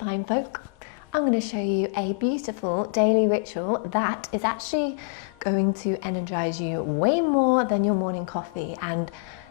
fine folk. I'm going to show you a beautiful daily ritual that is actually going to energize you way more than your morning coffee and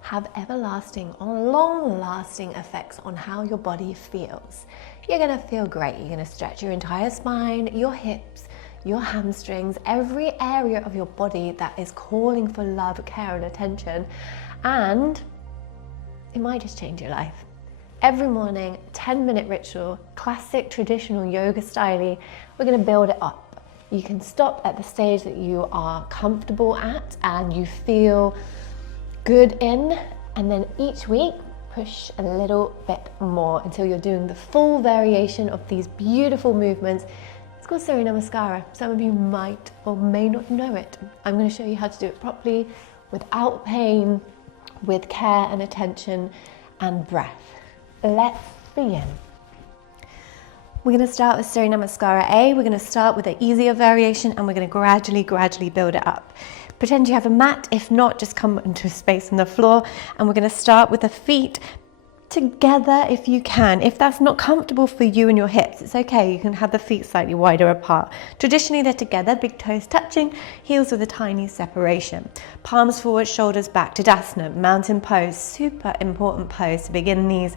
have everlasting or long-lasting effects on how your body feels. You're going to feel great. You're going to stretch your entire spine, your hips, your hamstrings, every area of your body that is calling for love, care and attention, and it might just change your life. Every morning, 10-minute ritual, classic traditional yoga style. We're going to build it up. You can stop at the stage that you are comfortable at and you feel good in, and then each week push a little bit more until you're doing the full variation of these beautiful movements. It's called Surya Namaskara. Some of you might or may not know it. I'm going to show you how to do it properly, without pain, with care and attention and breath. Let's begin. We're going to start with Surya Namaskara A. We're going to start with an easier variation and we're going to gradually build it up. Pretend you have a mat. If not, just come into a space on the floor, and we're going to start with the feet together if you can. If that's not comfortable for you and your hips, it's okay. You can have the feet slightly wider apart. Traditionally, they're together, big toes touching, heels with a tiny separation. Palms forward, shoulders back. Tadasana, mountain pose, super important pose to begin these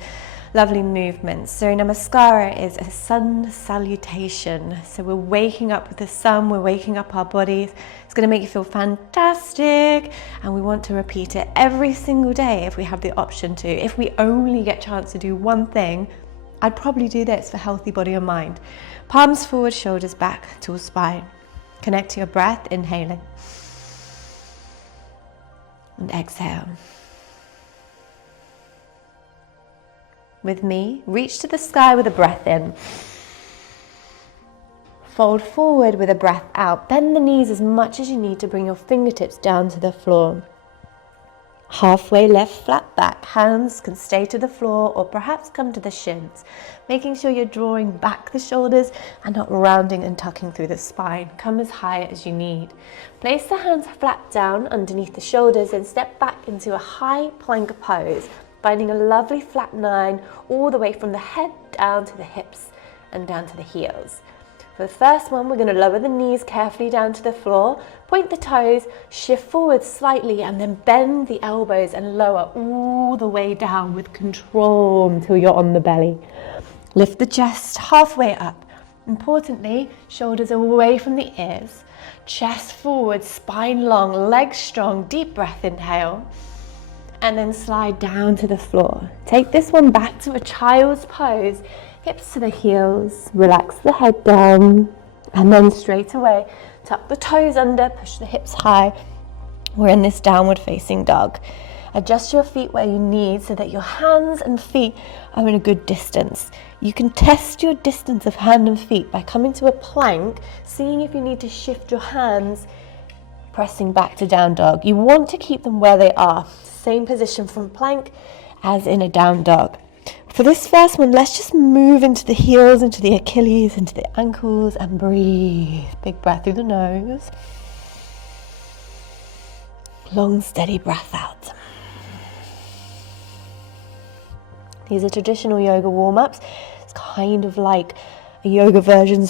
lovely movements. Surya Namaskara is a sun salutation. So we're waking up with the sun, we're waking up our bodies. It's going to make you feel fantastic, and we want to repeat it every single day if we have the option to. If we only get a chance to do one thing, I'd probably do this for healthy body and mind. Palms forward, shoulders back, tall spine. Connect to your breath, inhaling. And exhale. With me, reach to the sky with a breath in. Fold forward with a breath out. Bend the knees as much as you need to bring your fingertips down to the floor. Halfway left, flat back. Hands can stay to the floor or perhaps come to the shins, making sure you're drawing back the shoulders and not rounding and tucking through the spine. Come as high as you need. Place the hands flat down underneath the shoulders and step back into a high plank pose, finding a lovely flat line all the way from the head down to the hips and down to the heels. For the first one, we're going to lower the knees carefully down to the floor, point the toes, shift forward slightly, and then bend the elbows and lower all the way down with control until you're on the belly. Lift the chest halfway up. Importantly, shoulders away from the ears, chest forward, spine long, legs strong, deep breath, inhale. And then slide down to the floor. Take this one back to a child's pose, hips to the heels, relax the head down, and then straight away, tuck the toes under, push the hips high. We're in this downward facing dog. Adjust your feet where you need so that your hands and feet are in a good distance. You can test your distance of hand and feet by coming to a plank, seeing if you need to shift your hands, pressing back to down dog. You want to keep them where they are. Same position from plank as in a down dog. For this first one, let's just move into the heels, into the Achilles, into the ankles, and breathe. Big breath through the nose. Long, steady breath out. These are traditional yoga warm-ups. It's kind of like a yoga version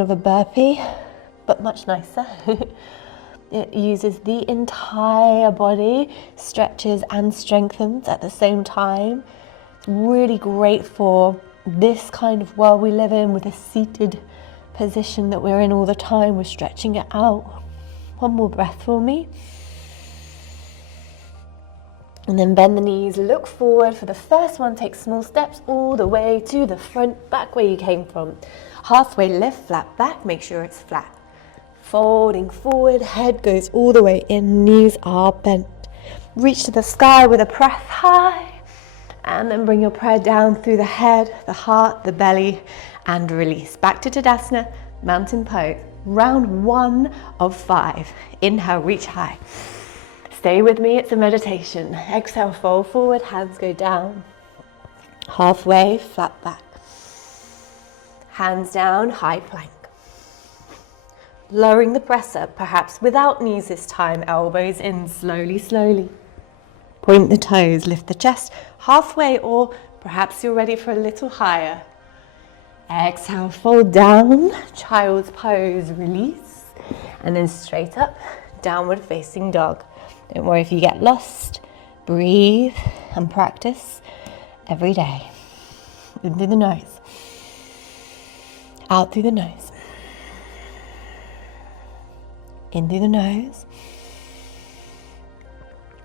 of a burpee, but much nicer. It uses the entire body, stretches and strengthens at the same time. It's really great for this kind of world we live in, with a seated position that we're in all the time. We're stretching it out. One more breath for me. And then bend the knees, look forward. For the first one, take small steps all the way to the front, back where you came from. Halfway lift, flat back, make sure it's flat. Folding forward, head goes all the way in, knees are bent. Reach to the sky with a breath high, and then bring your prayer down through the head, the heart, the belly, and release. Back to Tadasana, mountain pose. Round 1 of 5. Inhale, reach high. Stay with me, it's a meditation. Exhale, fold forward, hands go down. Halfway, flat back. Hands down, high plank. Lowering the pressure, perhaps without knees this time, elbows in, slowly. Point the toes, lift the chest halfway, or perhaps you're ready for a little higher. Exhale, fold down, child's pose, release, and then straight up, downward facing dog. Don't worry if you get lost, breathe and practice every day. In through the nose, out through the nose, in through the nose,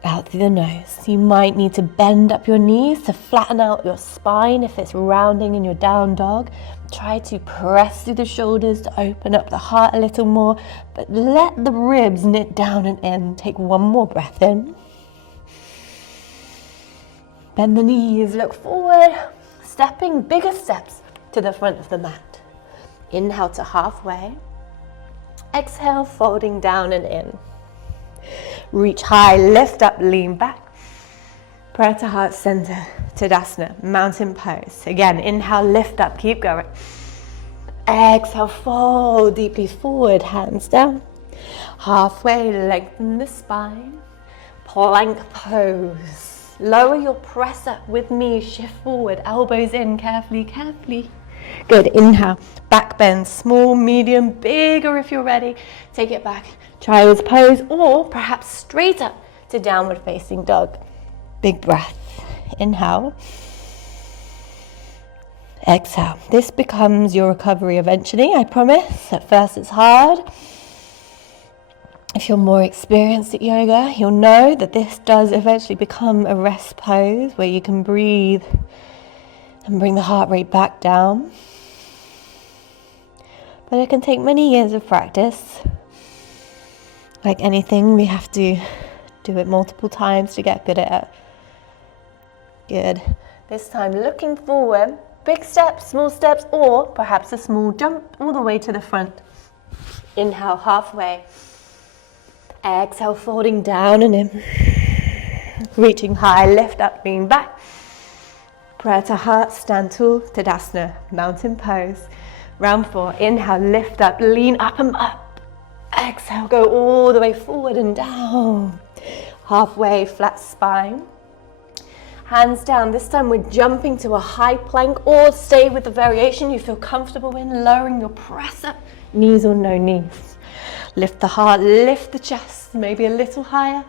out through the nose. You might need to bend up your knees to flatten out your spine if it's rounding in your down dog. Try to press through the shoulders to open up the heart a little more, but let the ribs knit down and in. Take one more breath in. Bend the knees, look forward, stepping bigger steps to the front of the mat. Inhale to halfway. Exhale, folding down and in. Reach high, lift up, lean back. Prayer to heart center, Tadasana, mountain pose. Again, inhale, lift up, keep going. Exhale, fold deeply forward, hands down. Halfway, lengthen the spine. Plank pose. Lower your press up with me, shift forward, elbows in, carefully, carefully. Good, inhale, back bend, small, medium, bigger if you're ready. Take it back, child's pose, or perhaps straight up to downward facing dog. Big breath, inhale. Exhale. This becomes your recovery eventually, I promise. At first it's hard. If you're more experienced at yoga, you'll know that this does eventually become a rest pose where you can breathe and bring the heart rate back down. But it can take many years of practice. Like anything, we have to do it multiple times to get good at it. Good. This time looking forward, big steps, small steps, or perhaps a small jump all the way to the front. Inhale, halfway. Exhale, folding down and in. Reaching high, lift up, lean back. Prayer to heart, stand tall, Tadasana, mountain pose. Round 4, inhale, lift up, lean up and up. Exhale, go all the way forward and down. Halfway, flat spine. Hands down, this time we're jumping to a high plank, or stay with the variation you feel comfortable in, lowering your press up, knees or no knees. Lift the heart, lift the chest, maybe a little higher.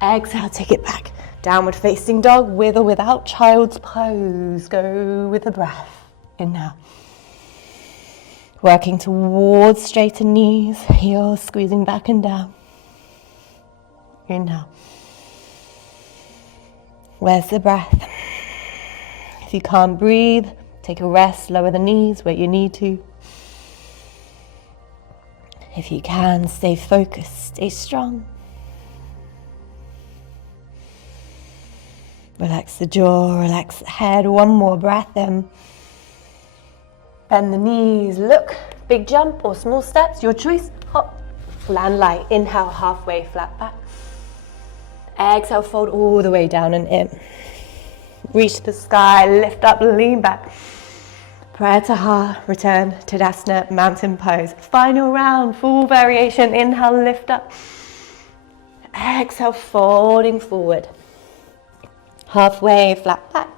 Exhale, take it back. Downward facing dog with or without child's pose. Go with the breath. Inhale. Working towards straighten knees, heels squeezing back and down. Inhale. Where's the breath? If you can't breathe, take a rest, lower the knees where you need to. If you can, stay focused, stay strong. Relax the jaw, relax the head. One more breath in. Bend the knees, look, big jump or small steps, your choice. Hop, land light, inhale, halfway, flat back. Exhale, fold all the way down and in. Reach the sky, lift up, lean back. Prayer to heart, return, Tadasana, mountain pose. Final round, full variation, inhale, lift up. Exhale, folding forward. Halfway, flat back.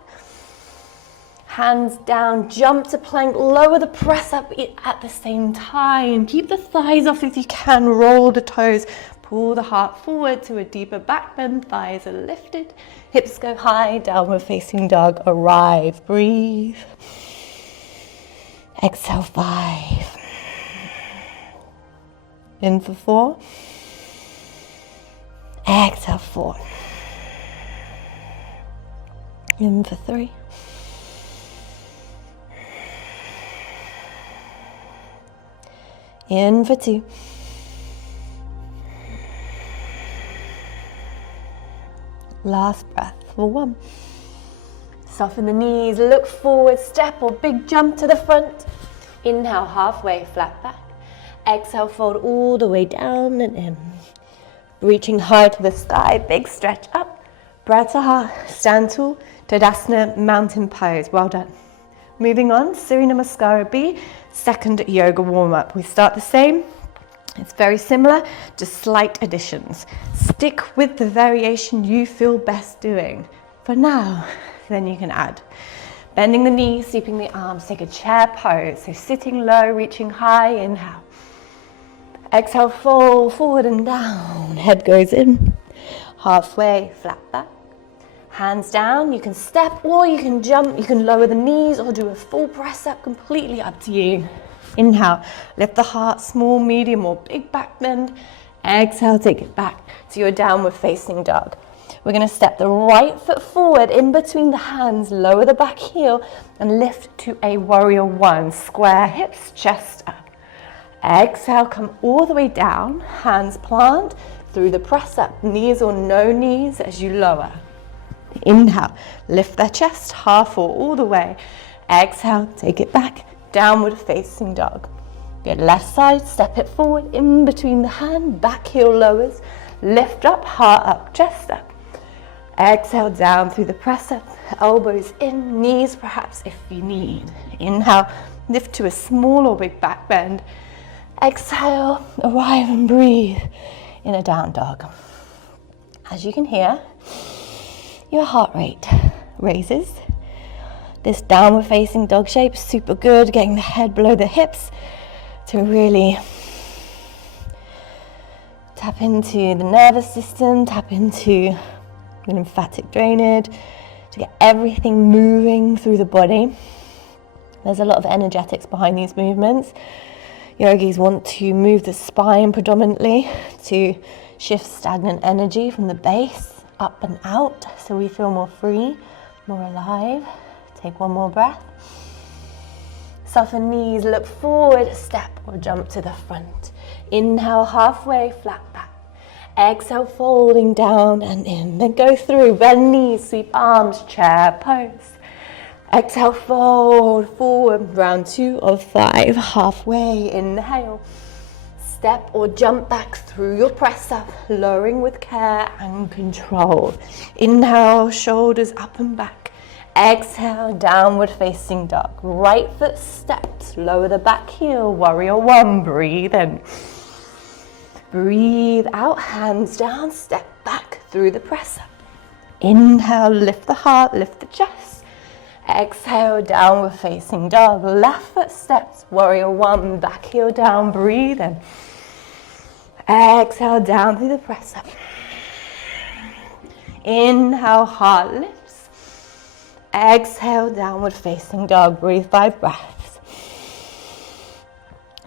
Hands down, jump to plank, lower the press up at the same time. Keep the thighs off if you can, roll the toes. Pull the heart forward to a deeper back bend, thighs are lifted. Hips go high, downward facing dog, arrive, breathe. Exhale, 5. In for 4. Exhale, 4. In for 3. In for 2. Last breath for 1. Soften the knees, look forward, step or big jump to the front. Inhale, halfway, flat back. Exhale, fold all the way down and in. Reaching high to the sky, big stretch up. Prayer to heart, stand tall, Tadasana, mountain pose. Well done. Moving on, Surya Namaskara B, second yoga warm-up. We start the same. It's very similar, just slight additions. Stick with the variation you feel best doing. For now, then you can add. Bending the knees, sweeping the arms, take a chair pose. So sitting low, reaching high, inhale. Exhale, fold forward and down. Head goes in. Halfway, flat back. Hands down, you can step or you can jump. You can lower the knees or do a full press up, completely up to you. Inhale, lift the heart, small, medium or big back bend. Exhale, take it back to your downward facing dog. We're going to step the right foot forward in between the hands, lower the back heel and lift to a warrior one. Square hips, chest up. Exhale, come all the way down, hands plant through the press up, knees or no knees as you lower. Inhale, lift the chest, half or all the way. Exhale, take it back, downward facing dog. Good, left side, step it forward in between the hand, back heel lowers, lift up, heart up, chest up. Exhale, down through the press up, elbows in, knees perhaps if you need. Inhale, lift to a small or big back bend. Exhale, arrive and breathe in a down dog. As you can hear, your heart rate raises. This downward facing dog shape is super good, getting the head below the hips to really tap into the nervous system, tap into lymphatic drainage, to get everything moving through the body. There's a lot of energetics behind these movements. Yogis want to move the spine predominantly to shift stagnant energy from the base up and out so we feel more free, more alive. Take one more breath. Soften knees, look forward, step or jump to the front. Inhale, halfway, flat back. Exhale, folding down and in. Then go through, bend knees, sweep arms, chair pose. Exhale, fold forward, round 2 of 5. Halfway, inhale. Step or jump back through your press up, lowering with care and control. Inhale, shoulders up and back. Exhale, downward facing dog. Right foot steps, lower the back heel, warrior one, breathe in. Breathe out, hands down, step back through the press up. Inhale, lift the heart, lift the chest. Exhale, downward facing dog. Left foot steps, warrior one, back heel down, breathe in. Exhale, down through the press up. Inhale, heart lifts. Exhale, downward facing dog. Breathe 5 breaths.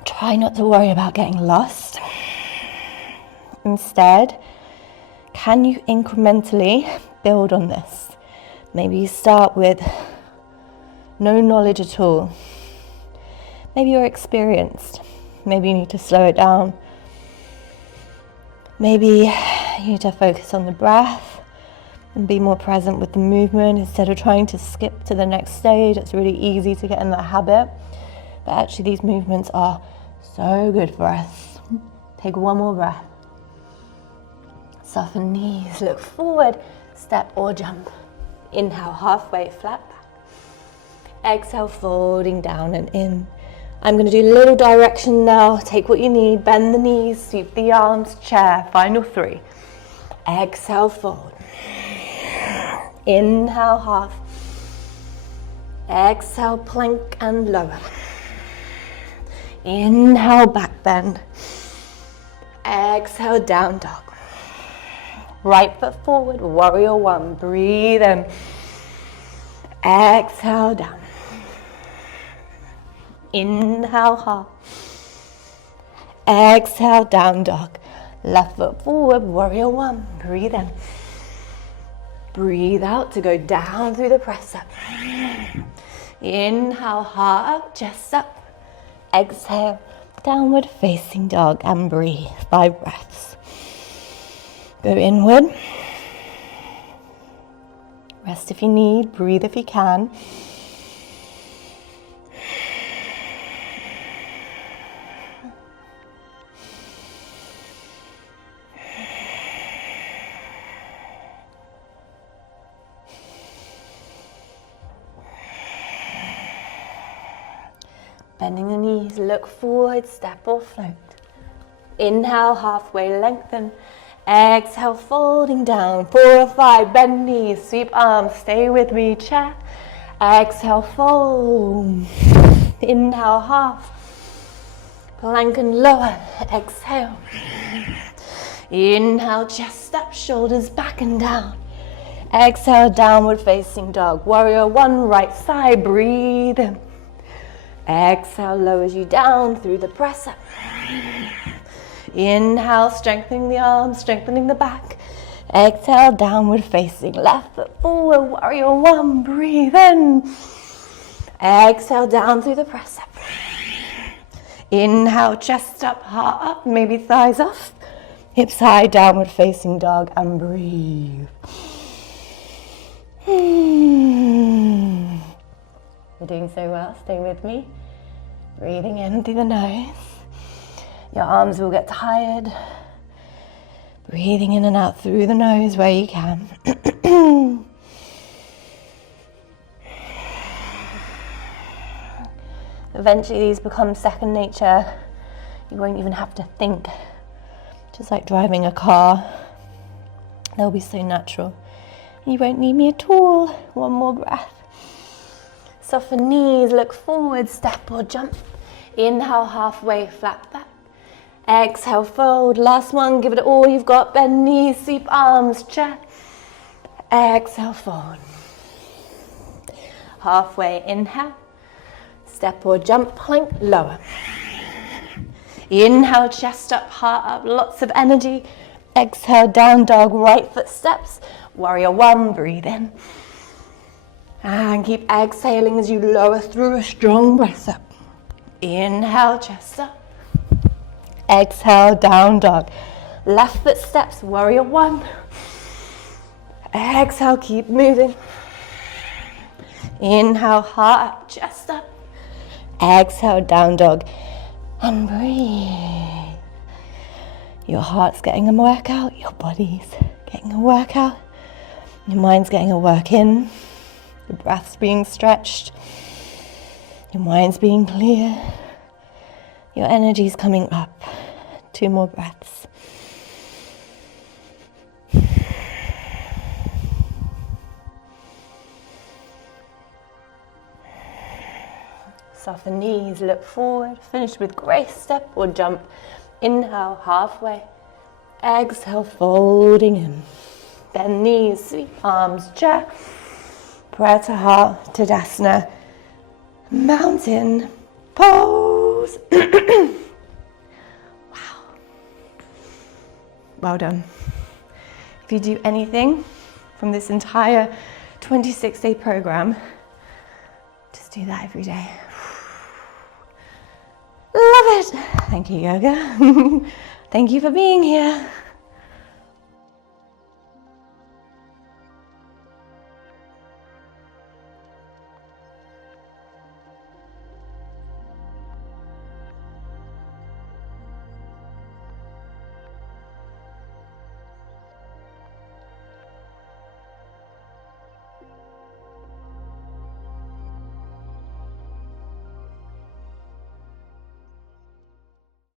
Try not to worry about getting lost. Instead, can you incrementally build on this? Maybe you start with no knowledge at all. Maybe you're experienced. Maybe you need to slow it down. Maybe you need to focus on the breath and be more present with the movement instead of trying to skip to the next stage. It's really easy to get in that habit. But actually these movements are so good for us. Take one more breath. Soften knees, look forward, step or jump. Inhale, halfway, flat back. Exhale, folding down and in. I'm going to do a little direction now. Take what you need, bend the knees, sweep the arms, chair. Final 3. Exhale, fold. Inhale, half. Exhale, plank and lower. Inhale, back bend. Exhale, down dog. Right foot forward, warrior one. Breathe in. Exhale, down. Inhale, half. Exhale, down dog. Left foot forward, warrior one. Breathe in. Breathe out to go down through the press up. Inhale, heart up, chest up. Exhale, downward facing dog and breathe. 5 breaths. Go inward. Rest if you need, breathe if you can. Bending the knees, look forward, step or float. Inhale, halfway lengthen. Exhale, folding down. 4 or 5, bend knees, sweep arms, stay with me, chair. Exhale, fold. Inhale, half. Plank and lower. Exhale. Inhale, chest up, shoulders back and down. Exhale, downward facing dog. Warrior one, right side, breathe in. Exhale, lowers you down through the press up. Inhale, strengthening the arms, strengthening the back. Exhale, downward facing, left foot forward, warrior one, breathe in. Exhale, down through the press up. Inhale, chest up, heart up, maybe thighs off. Hips high, downward facing dog, and breathe. You're doing so well, stay with me. Breathing in through the nose. Your arms will get tired. Breathing in and out through the nose where you can. Eventually these become second nature. You won't even have to think. Just like driving a car. They'll be so natural. You won't need me at all. One more breath. Soften knees, look forward, step or jump. Inhale, halfway, flat back. Exhale, fold. Last one, give it all you've got. Bend knees, sweep arms, chair. Exhale, fold. Halfway, inhale. Step or jump, plank, lower. Inhale, chest up, heart up, lots of energy. Exhale, down dog, right foot steps. Warrior one, breathe in. And keep exhaling as you lower through a strong breath up. Inhale, chest up. Exhale, down dog. Left foot steps, warrior one. Exhale, keep moving. Inhale, heart up, chest up. Exhale, down dog. And breathe. Your heart's getting a workout, your body's getting a workout. Your mind's getting a work in. Your breath's being stretched. Your mind's being clear. Your energy's coming up. 2 more breaths. Soften knees, look forward. Finish with grace, step or jump. Inhale, halfway. Exhale, folding in. Bend knees, sweep arms, chair. Prataha, Tadasana, mountain pose. Wow. Well done. If you do anything from this entire 26-day program, just do that every day. Love it. Thank you, yoga. Thank you for being here.